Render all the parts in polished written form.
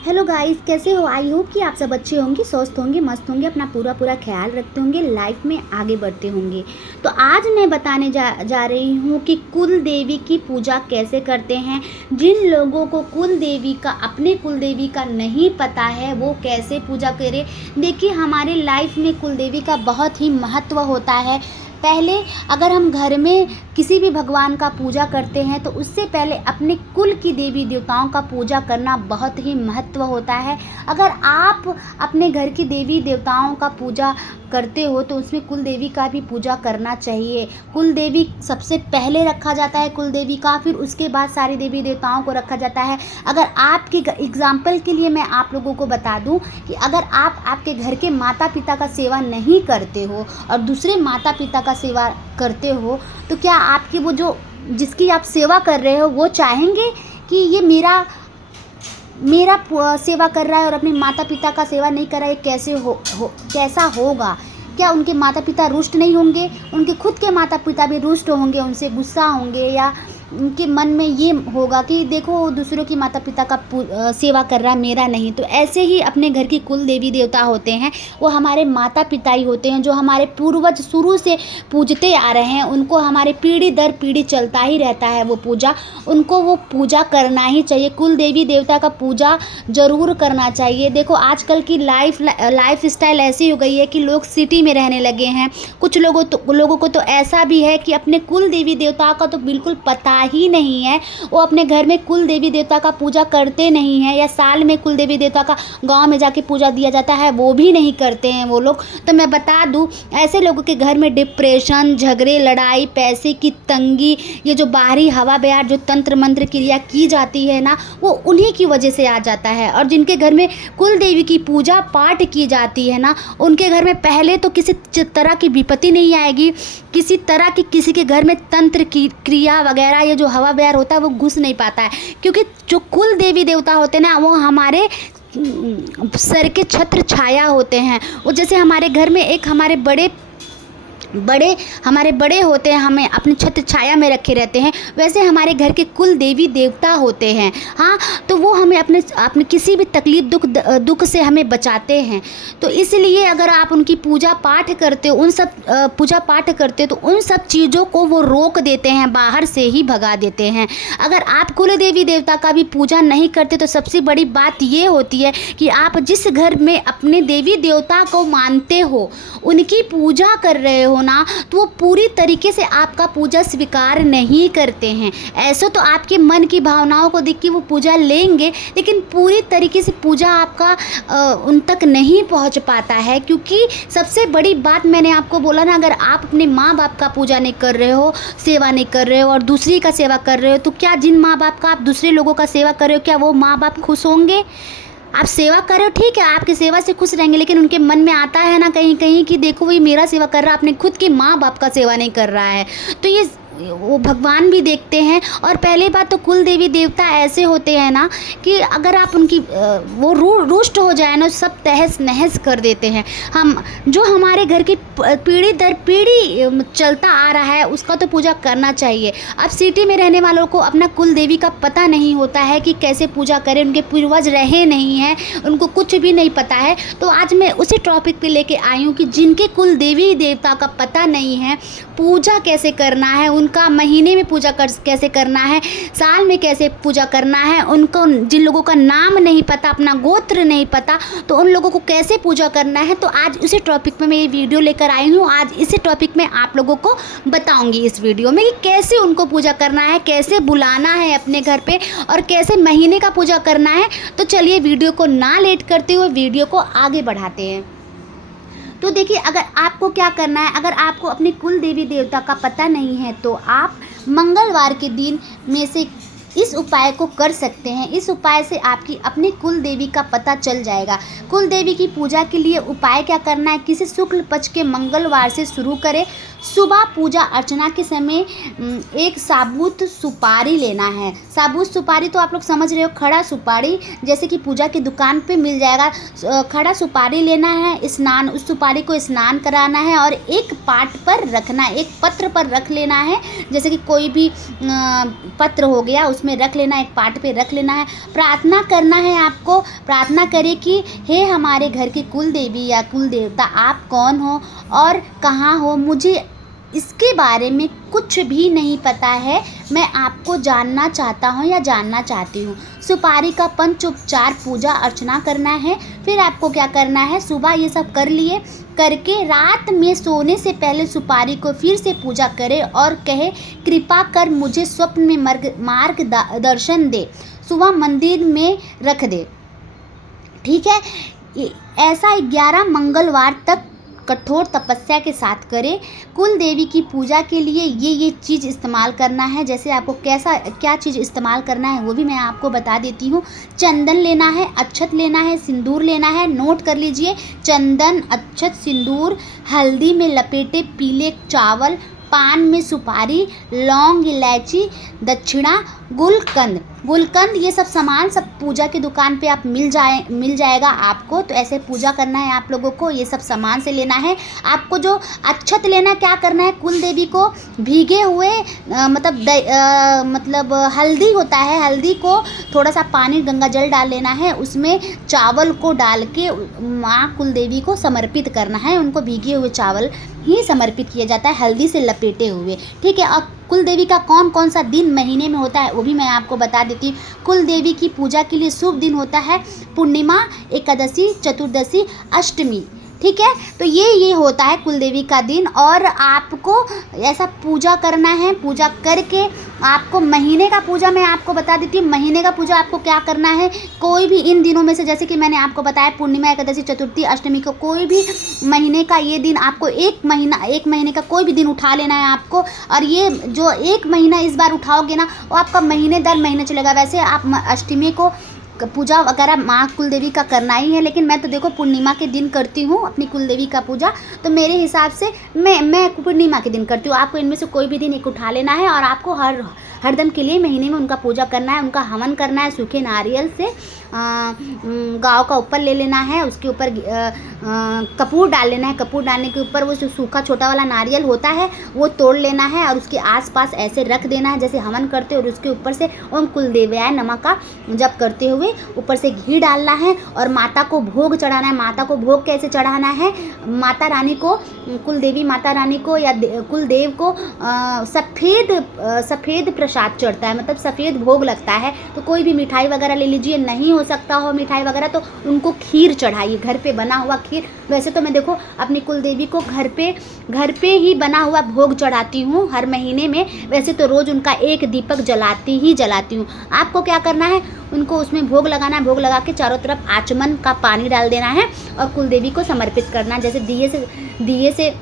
Hello guys, कैसे हो? I hope कि आप सब अच्छे होंगे, स्वस्थ होंगे, मस्त होंगे, अपना पूरा ख्याल रखते होंगे, लाइफ में आगे बढ़ते होंगे। तो आज मैं बताने जा रही हूँ कि कुल देवी की पूजा कैसे करते हैं। जिन लोगों को कुल देवी का, अपने कुल देवी का नहीं पता है, वो कैसे पूजा करें। देखिए, हमारे लाइफ में कुल देवी का बहुत ही महत्व होता है। पहले अगर हम घर में किसी भी भगवान का पूजा करते हैं तो उससे पहले अपने कुल की देवी देवताओं का पूजा करना बहुत ही महत्व होता है। अगर आप अपने घर की देवी देवताओं का पूजा करते हो तो उसमें कुल देवी का भी पूजा करना चाहिए। कुल देवी सबसे पहले रखा जाता है, कुल देवी का, फिर उसके बाद सारी देवी देवताओं को रखा जाता है। अगर आपके एग्जाम्पल के लिए मैं आप लोगों को बता दूं कि अगर आप आपके घर के माता पिता का सेवा नहीं करते हो और दूसरे माता पिता का सेवा करते हो तो क्या आपकी वो जो जिसकी आप सेवा कर रहे हो वो चाहेंगे कि ये मेरा सेवा कर रहा है और अपने माता पिता का सेवा नहीं कर रहा है, कैसा होगा? क्या उनके माता पिता रुष्ट नहीं होंगे? उनके खुद के माता पिता भी रुष्ट होंगे, उनसे गुस्सा होंगे, या उनके मन में ये होगा कि देखो दूसरों की माता पिता का सेवा कर रहा है, मेरा नहीं। तो ऐसे ही अपने घर की कुल देवी देवता होते हैं, वो हमारे माता पिता ही होते हैं, जो हमारे पूर्वज शुरू से पूजते आ रहे हैं। उनको हमारे पीढ़ी दर पीढ़ी चलता ही रहता है वो पूजा, उनको वो पूजा करना ही चाहिए। कुल देवी देवता का पूजा ज़रूर करना चाहिए। देखो, आजकल की लाइफ स्टाइल ऐसी हो गई है कि लोग सिटी में रहने लगे हैं। कुछ लोगों को तो ऐसा भी है कि अपने कुल देवी देवता का तो बिल्कुल पता ही नहीं है। वो अपने घर में कुल देवी देवता का पूजा करते नहीं है, या साल में कुल देवी देवता का गांव में जाके पूजा दिया जाता है, वो भी नहीं करते हैं वो लोग। तो मैं बता दूं, ऐसे लोगों के घर में डिप्रेशन, झगड़े, लड़ाई, पैसे की तंगी, ये जो बाहरी हवा बयार जो तंत्र मंत्र क्रिया की जाती है ना, वो उन्हीं की वजह से आ जाता है। और जिनके घर में कुल देवी की पूजा पाठ की जाती है ना, उनके घर में पहले तो किसी तरह की विपत्ति नहीं आएगी, किसी तरह की किसी के घर में तंत्र की क्रिया वगैरह, ये जो हवा बयार होता है वो घुस नहीं पाता है। क्योंकि जो कुल देवी देवता होते हैं ना, वो हमारे सर के छत्र छाया होते हैं। वो जैसे हमारे घर में एक हमारे बड़े होते हैं, हमें अपने छत्र छाया में रखे रहते हैं, वैसे हमारे घर के कुल देवी देवता होते हैं। हाँ, तो वो हमें अपने किसी भी तकलीफ दुख से हमें बचाते हैं। तो इसलिए अगर आप उनकी पूजा पाठ करते हो, तो उन सब चीज़ों को वो रोक देते हैं, बाहर से ही भगा देते हैं। अगर आप कुल देवी देवता का भी पूजा नहीं करते तो सबसे बड़ी बात ये होती है कि आप जिस घर में अपने देवी देवता को मानते हो, उनकी पूजा कर रहे हो ना, तो वो पूरी तरीके से आपका पूजा स्वीकार नहीं करते हैं। ऐसे तो आपके मन की भावनाओं को देख के वो पूजा लेंगे, लेकिन पूरी तरीके से पूजा आपका उन तक नहीं पहुंच पाता है। क्योंकि सबसे बड़ी बात मैंने आपको बोला ना, अगर आप अपने माँ बाप का पूजा नहीं कर रहे हो, सेवा नहीं कर रहे हो, और दूसरी का सेवा कर रहे हो, तो क्या जिन माँ बाप का आप दूसरे लोगों का सेवा कर रहे हो, क्या वो माँ बाप खुश होंगे? आप सेवा कर रहे हो, ठीक है, आपकी सेवा से खुश रहेंगे, लेकिन उनके मन में आता है ना कहीं कहीं कि देखो वही मेरा सेवा कर रहा है, अपने खुद के माँ बाप का सेवा नहीं कर रहा है। तो ये वो भगवान भी देखते हैं। और पहली बात तो कुल देवी देवता ऐसे होते हैं ना कि अगर आप उनकी वो रुष्ट हो जाए ना, सब तहस नहस कर देते हैं। जो हमारे घर की पीढ़ी दर पीढ़ी चलता आ रहा है, उसका तो पूजा करना चाहिए। अब सिटी में रहने वालों को अपना कुल देवी का पता नहीं होता है कि कैसे पूजा करें, उनके पूर्वज रहे नहीं हैं, उनको कुछ भी नहीं पता है। तो आज मैं उसी टॉपिक पे लेके आई हूँ कि जिनके कुल देवी देवता का पता नहीं है, पूजा कैसे करना है, उनका महीने में पूजा कैसे करना है, साल में कैसे पूजा करना है, उनको जिन लोगों का नाम नहीं पता, अपना गोत्र नहीं पता, तो उन लोगों को कैसे पूजा करना है। तो आज उसी टॉपिक में मैं ये वीडियो लेकर आई हूँ। आज इसी टॉपिक में आप लोगों को बताऊंगी इस वीडियो में कि कैसे उनको पूजा करना है, कैसे बुलाना है अपने घर पे, और कैसे महीने का पूजा करना है। तो चलिए वीडियो को ना लेट करते हुए वीडियो को आगे बढ़ाते हैं। तो देखिए, अगर आपको क्या करना है, अगर आपको अपने कुल देवी देवता का पता नहीं है तो आप मंगलवार के दिन में से इस उपाय को कर सकते हैं। इस उपाय से आपकी अपनी कुल देवी का पता चल जाएगा। कुल देवी की पूजा के लिए उपाय क्या करना है, किसी शुक्ल पक्ष के मंगलवार से शुरू करें। सुबह पूजा अर्चना के समय एक साबुत सुपारी लेना है। साबुत सुपारी तो आप लोग समझ रहे हो, खड़ा सुपारी, जैसे कि पूजा की दुकान पे मिल जाएगा। खड़ा सुपारी लेना है, उस सुपारी को स्नान कराना है और एक पाट पर रखना है, एक पत्र पर रख लेना है। जैसे कि कोई भी पत्र हो गया, उसमें रख लेना, एक पाट पे रख लेना है। प्रार्थना करना है आपको, प्रार्थना करें कि हे हमारे घर के कुल देवी या कुल देवता, आप कौन हो और कहाँ हो, मुझे इसके बारे में कुछ भी नहीं पता है, मैं आपको जानना चाहता हूँ या जानना चाहती हूँ। सुपारी का पंचोपचार पूजा अर्चना करना है। फिर आपको क्या करना है, सुबह ये सब कर लिए, करके रात में सोने से पहले सुपारी को फिर से पूजा करें और कहे कृपा कर मुझे स्वप्न में मार्ग दर्शन दे, सुबह मंदिर में रख दे। ठीक है, ऐसा 11 मंगलवार तक कठोर तपस्या के साथ करें। कुल देवी की पूजा के लिए ये चीज़ इस्तेमाल करना है। जैसे आपको क्या चीज़ इस्तेमाल करना है वो भी मैं आपको बता देती हूँ। चंदन लेना है, अक्षत लेना है, सिंदूर लेना है, नोट कर लीजिए। चंदन, अक्षत, सिंदूर, हल्दी में लपेटे पीले चावल, पान में सुपारी, लौंग, इलायची, दक्षिणा, गुलकंद, ये सब सामान सब पूजा की दुकान पे आप मिल जाएगा आपको। तो ऐसे पूजा करना है आप लोगों को, ये सब सामान से लेना है। आपको जो अक्षत लेना, क्या करना है, कुल देवी को भीगे हुए मतलब हल्दी होता है, हल्दी को थोड़ा सा पानी गंगा जल डाल लेना है, उसमें चावल को डाल के माँ कुल देवी को समर्पित करना है। उनको भीगे हुए चावल ही समर्पित किया जाता है, हल्दी से लपेटे हुए। ठीक है, और कुल देवी का कौन कौन सा दिन महीने में होता है वो भी मैं आपको बता देती हूँ। कुल देवी की पूजा के लिए शुभ दिन होता है पूर्णिमा, एकादशी, चतुर्दशी, अष्टमी। ठीक है, तो ये होता है कुल देवी का दिन। और आपको ऐसा पूजा करना है, पूजा करके आपको महीने का पूजा मैं आपको बता देती हूँ। महीने का पूजा आपको क्या करना है, कोई भी इन दिनों में से, जैसे कि मैंने आपको बताया पूर्णिमा, एकादशी, चतुर्थी, अष्टमी को, कोई भी महीने का ये दिन आपको एक महीने का कोई भी दिन उठा लेना है आपको। और ये जो एक महीना इस बार उठाओगे ना, वो आपका महीने दर महीने चलेगा। वैसे आप अष्टमी को पूजा वगैरह माँ कुल देवी का करना ही है, लेकिन मैं तो देखो पूर्णिमा के दिन करती हूँ अपनी कुल देवी का पूजा। तो मेरे हिसाब से मैं पूर्णिमा के दिन करती हूँ। आपको इनमें से कोई भी दिन एक उठा लेना है और आपको हरदम के लिए महीने में उनका पूजा करना है, उनका हवन करना है। सूखे नारियल से गाँव का ऊपर ले लेना है, उसके ऊपर कपूर डाल लेना है। कपूर डालने के ऊपर वो जो सूखा छोटा वाला नारियल होता है वो तोड़ लेना है और उसके आसपास ऐसे रख देना है जैसे हवन करते हो। और उसके ऊपर से ओम कुलदेव्याय नमः का जप करते हुए ऊपर से घी डालना है और माता को भोग चढ़ाना है। माता को भोग कैसे चढ़ाना है, माता रानी को, कुल देवी माता रानी को या कुल देव को सफ़ेद प्रसाद चढ़ता है, मतलब सफ़ेद भोग लगता है। तो कोई भी मिठाई वगैरह ले लीजिए, नहीं हो सकता हो मिठाई वगैरह तो उनको खीर चढ़ाइए, घर पे बना हुआ खीर। वैसे तो मैं देखो अपनी कुल देवी को घर पे ही बना हुआ भोग चढ़ाती हूँ हर महीने में। वैसे तो रोज़ उनका एक दीपक जलाती हूँ। आपको क्या करना है, उनको उसमें भोग लगाना है। भोग लगा के चारों तरफ आचमन का पानी डाल देना है और कुल देवी को समर्पित करना है। जैसे दिए से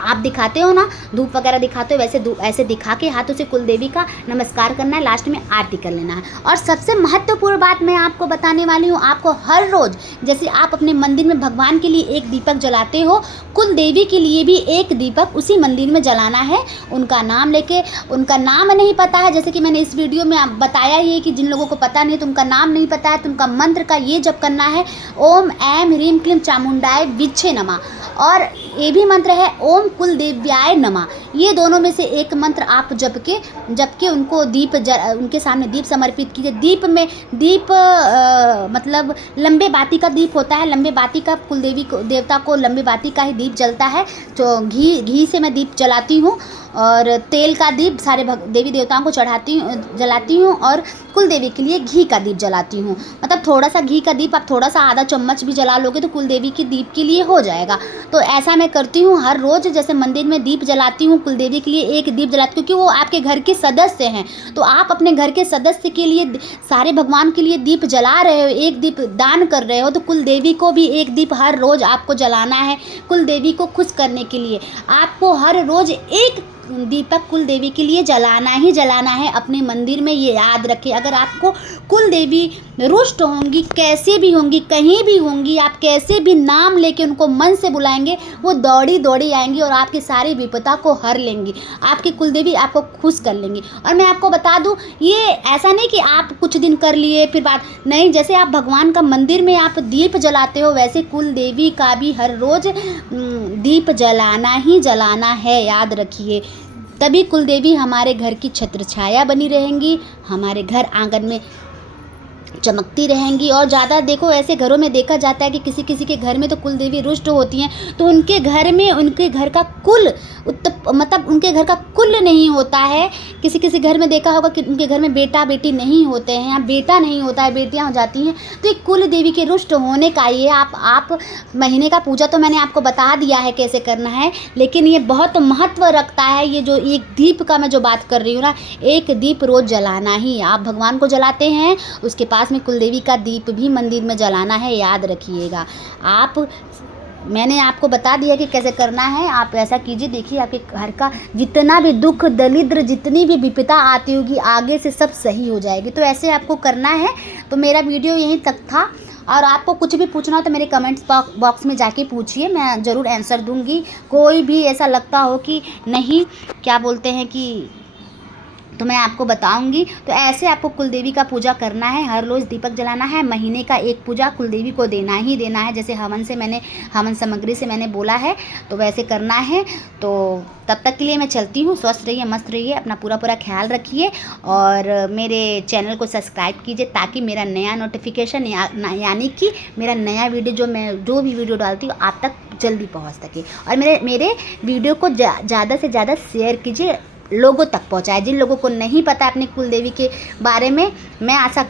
आप दिखाते हो ना, धूप वगैरह दिखाते हो, वैसे ऐसे दिखा के हाथों से कुल देवी का नमस्कार करना है। लास्ट में आरती कर लेना है। और सबसे महत्वपूर्ण बात मैं आपको बताने वाली हूँ, आपको हर रोज़ जैसे आप अपने मंदिर में भगवान के लिए एक दीपक जलाते हो, कुल देवी के लिए भी एक दीपक उसी मंदिर में जलाना है। उनका नाम लेके, उनका नाम नहीं पता है, जैसे कि मैंने इस वीडियो में बताया ही है कि जिन लोगों को पता नहीं है तो उनका नाम नहीं पता है, तो उनका मंत्र का ये जप करना है, ओम ऐं ह्रीं क्लीं चामुंडाय विच्छे नमः। और ये भी मंत्र है ओम कुल देव्याय नमः। ये दोनों में से एक मंत्र आप जप के उनको उनके सामने दीप समर्पित कीजिए। दीप मतलब लंबे बाती का दीप होता है, लंबे बाती का कुल देवी को, देवता को लंबे बाती का ही दीप जलता है। तो घी से मैं दीप जलाती हूँ और तेल का दीप सारे देवी देवताओं को जलाती हूँ और कुल देवी के लिए घी का दीप जलाती हूँ। मतलब थोड़ा सा घी का दीप आप थोड़ा सा आधा चम्मच भी जला लोगे तो कुल देवी की दीप के लिए हो जाएगा। तो ऐसा मैं करती हूँ हर रोज़। जैसे मंदिर में दीप जलाती हूँ, कुल देवी के लिए एक दीप जलाती हूँ, क्योंकि वो आपके घर के सदस्य हैं। तो आप अपने घर के सदस्य के लिए सारे भगवान के लिए दीप जला रहे हो, एक दीप दान कर रहे हो, तो कुल देवी को भी एक दीप हर रोज़ आपको जलाना है। कुल देवी को खुश करने के लिए आपको हर रोज़ एक दीपक कुल देवी के लिए जलाना ही जलाना है अपने मंदिर में। ये याद रखें, अगर आपको कुल देवी रुष्ट होंगी, कैसे भी होंगी, कहीं भी होंगी, आप कैसे भी नाम लेके उनको मन से बुलाएंगे, वो दौड़ी आएंगी और आपकी सारी विपदा को हर लेंगी। आपकी कुल देवी आपको खुश कर लेंगी। और मैं आपको बता दूं, ये ऐसा नहीं कि आप कुछ दिन कर लिए फिर बात नहीं। जैसे आप भगवान का मंदिर में आप दीप जलाते हो, वैसे कुल देवी का भी हर रोज़ दीप जलाना ही जलाना है, याद रखिए। तभी कुल देवी हमारे घर की छत्र छाया बनी रहेंगी, हमारे घर आंगन में चमकती रहेंगी। और ज़्यादा देखो ऐसे घरों में देखा जाता है कि किसी किसी के घर में तो कुल देवी रुष्ट होती हैं, तो उनके घर में उनके घर का कुल मतलब उनके घर का कुल नहीं होता है। किसी किसी घर में देखा होगा कि उनके घर में बेटा बेटी नहीं होते हैं, या बेटा नहीं होता है, बेटियां हो जाती हैं। तो ये कुल देवी के रुष्ट होने का ये आप महीने का पूजा तो मैंने आपको बता दिया है कैसे करना है, लेकिन ये बहुत महत्व रखता है। ये जो एक दीप का मैं जो बात कर रही हूँ ना, एक दीप रोज़ जलाना ही। आप भगवान को जलाते हैं, उसके पास में कुलदेवी का दीप भी मंदिर में जलाना है, याद रखिएगा। मैंने आपको बता दिया कि कैसे करना है, आप ऐसा कीजिए। देखिए आपके घर का जितना भी दुख दरिद्र, जितनी भी विपदा आती होगी, आगे से सब सही हो जाएगी। तो ऐसे आपको करना है। तो मेरा वीडियो यहीं तक था, और आपको कुछ भी पूछना हो तो मेरे कमेंट्स बॉक्स में जाके पूछिए, मैं ज़रूर आंसर दूंगी। कोई भी ऐसा लगता हो कि नहीं, क्या बोलते हैं कि, तो मैं आपको बताऊंगी। तो ऐसे आपको कुलदेवी का पूजा करना है, हर रोज़ दीपक जलाना है, महीने का एक पूजा कुलदेवी को देना ही देना है। जैसे हवन सामग्री से मैंने बोला है, तो वैसे करना है। तो तब तक के लिए मैं चलती हूँ। स्वस्थ रहिए, मस्त रहिए, अपना पूरा ख्याल रखिए, और मेरे चैनल को सब्सक्राइब कीजिए ताकि मेरा नया नोटिफिकेशन यानी कि मेरा नया वीडियो जो भी वीडियो डालती हूँ आप तक जल्दी पहुँच सके। और मेरे वीडियो को ज़्यादा से ज़्यादा शेयर कीजिए, लोगों तक पहुंचाए, जिन लोगों को नहीं पता अपने कुलदेवी के बारे में। मैं आशा